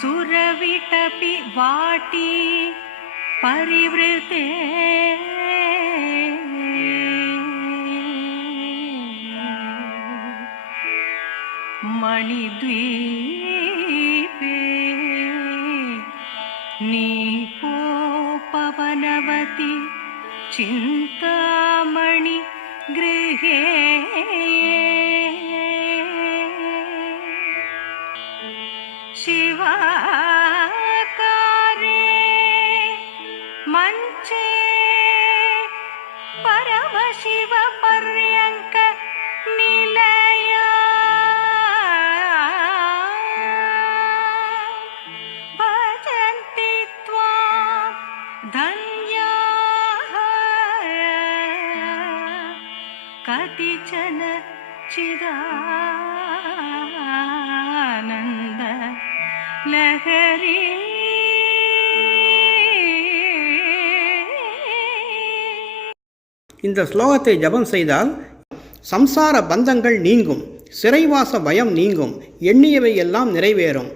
सुरविटपि वाटी परिवृते मणिद्वीपे नीपोपवनवति चिन्तामणि गृहे शिवाकारे मंचे परमशिव पर्यंक निलय भजन्ति त्वां धन्याः कतिचन चिदानन्द लहरी. இந்த ஸ்லோகத்தை ஜபம் செய்தால் சம்சார பந்தங்கள் நீங்கும், சிறைவாச பயம் நீங்கும், எண்ணியவை எல்லாம் நிறைவேறும்.